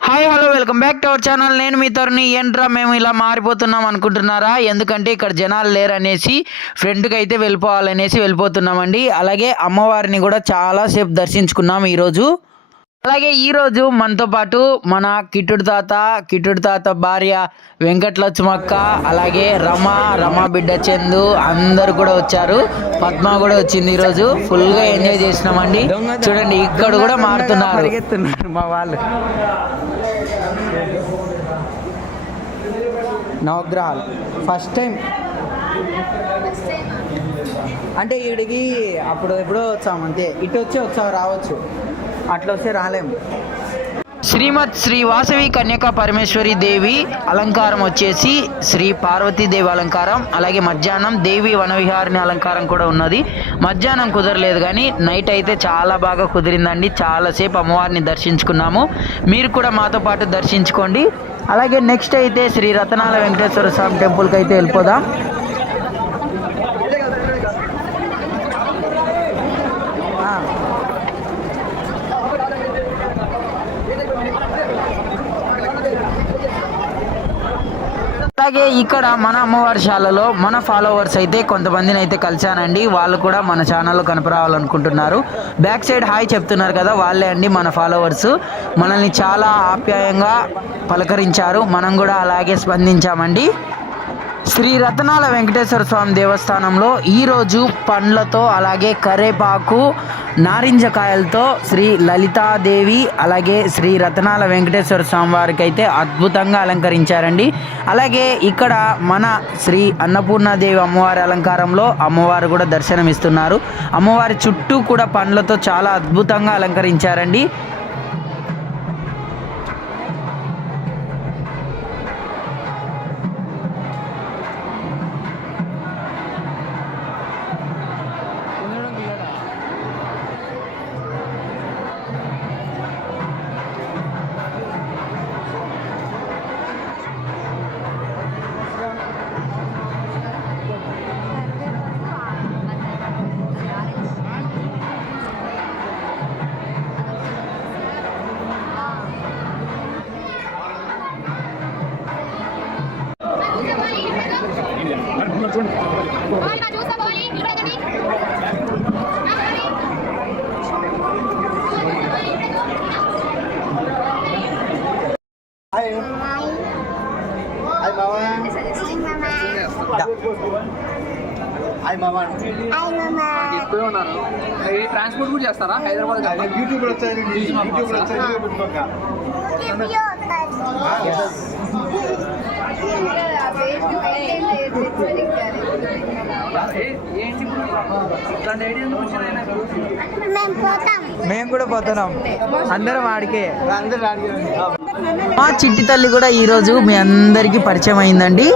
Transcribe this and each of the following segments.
Hi hello welcome back to our channel. నేను మీ తరుణి. ఏంట్రా మేము ఇలా మారిపోతున్నాం అనుకుంటున్నారా? ఎందుకంటే ఇక్కడ జనాలు లేరనేసి ఫ్రెండ్కి అయితే వెళ్ళిపోతున్నామండి. అలాగే అమ్మవారిని కూడా చాలాసేపు దర్శించుకున్నాం ఈరోజు. అలాగే ఈరోజు మనతో పాటు మన కిట్టుడు తాత భార్య వెంకటలక్ష్మక్క, అలాగే రమ బిడ్డ చందు అందరు కూడా వచ్చారు. పద్మ కూడా వచ్చింది. ఈరోజు ఫుల్గా ఎంజాయ్ చేసినామండి. చూడండి ఇక్కడ కూడా మారుతున్నారు మా వాళ్ళు. నవగ్రహాలు ఫస్ట్ టైం అంటే ఈడికి అప్పుడు ఎప్పుడో వచ్చాము అంతే. ఇటు వచ్చి రావచ్చు, అట్లా వస్తే రాలేము. శ్రీమత్ శ్రీ వాసవి కన్యకా పరమేశ్వరి దేవి అలంకారం వచ్చేసి శ్రీ పార్వతీదేవి అలంకారం. అలాగే మధ్యాహ్నం దేవి వనవిహారిణి అలంకారం కూడా ఉన్నది. మధ్యాహ్నం కుదరలేదు కానీ నైట్ అయితే చాలా బాగా కుదిరిందండి. చాలాసేపు అమ్మవారిని దర్శించుకున్నాము. మీరు కూడా మాతో పాటు దర్శించుకోండి. అలాగే నెక్స్ట్ అయితే శ్రీ రతనాల వెంకటేశ్వర స్వామి టెంపుల్కి అయితే వెళ్ళిపోదాం. అలాగే ఇక్కడ మన అమ్మవారి శాలలో మన ఫాలోవర్స్ అయితే కొంతమందిని అయితే కలిశానండి. వాళ్ళు కూడా మన ఛానల్లో కనపరావాలనుకుంటున్నారు. బ్యాక్ సైడ్ హాయ్ చెప్తున్నారు కదా, వాళ్ళే అండి మన ఫాలోవర్స్. మనల్ని చాలా ఆప్యాయంగా పలకరించారు. మనం కూడా అలాగే స్పందించామండి. శ్రీ రతనాల వెంకటేశ్వర స్వామి దేవస్థానంలో ఈరోజు పండ్లతో అలాగే కరేపాకు నారింజకాయలతో శ్రీ లలితాదేవి అలాగే శ్రీ రతనాల వెంకటేశ్వర స్వామి వారికి అయితే అద్భుతంగా అలంకరించారండి. అలాగే ఇక్కడ మన శ్రీ అన్నపూర్ణాదేవి అమ్మవారి అలంకారంలో అమ్మవారు కూడా దర్శనమిస్తున్నారు. అమ్మవారి చుట్టూ కూడా పండ్లతో చాలా అద్భుతంగా అలంకరించారండి. ట్రాన్స్పోర్ట్ కూడా చేస్తారా హైదరాబాద్? యూట్యూబ్ మేము కూడా పోతున్నాం. అందరం ఆడికే. మా చిట్టి తల్లి కూడా ఈరోజు మీ అందరికీ పరిచయం అయిందండి.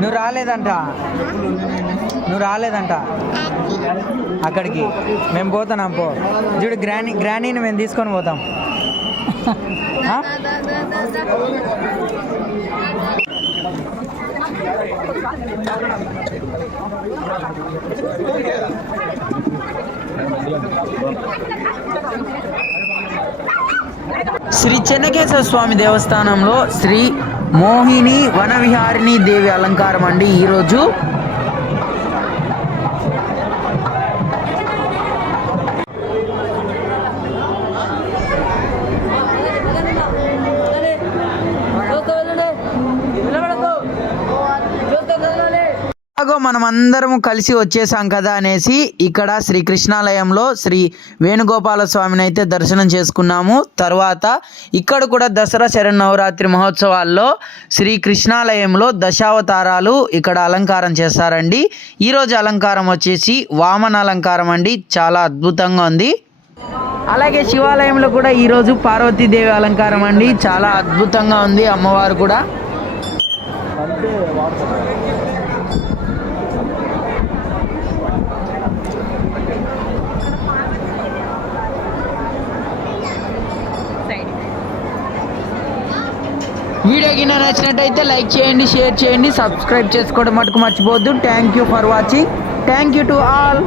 నువ్వు రాలేదంట అక్కడికి. మేము పోతున్నాం. చూడు గ్రానీని మేము తీసుకొని పోతాం. శ్రీ చెన్నకేశ్వర స్వామి దేవస్థానంలో శ్రీ మోహిని వనవిహారిణి దేవి అలంకారం అండి ఈరోజు. మనం అందరం కలిసి వచ్చేసాం కదా అనేసి ఇక్కడ శ్రీ కృష్ణాలయంలో శ్రీ వేణుగోపాల స్వామిని అయితే దర్శనం చేసుకున్నాము. తర్వాత ఇక్కడ కూడా దసరా శరన్నవరాత్రి మహోత్సవాల్లో శ్రీ కృష్ణాలయంలో దశావతారాలు ఇక్కడ అలంకారం చేస్తారండి. ఈరోజు అలంకారం వచ్చేసి వామన అలంకారం అండి. చాలా అద్భుతంగా ఉంది. అలాగే శివాలయంలో కూడా ఈరోజు పార్వతీదేవి అలంకారం అండి. చాలా అద్భుతంగా ఉంది అమ్మవారు కూడా. వీడియో కింద నచ్చినట్టయితే లైక్ చేయండి, షేర్ చేయండి, సబ్స్క్రైబ్ చేసుకోవడం మటుకు మర్చిపోవద్దు. Thank you for watching. Thank you to all.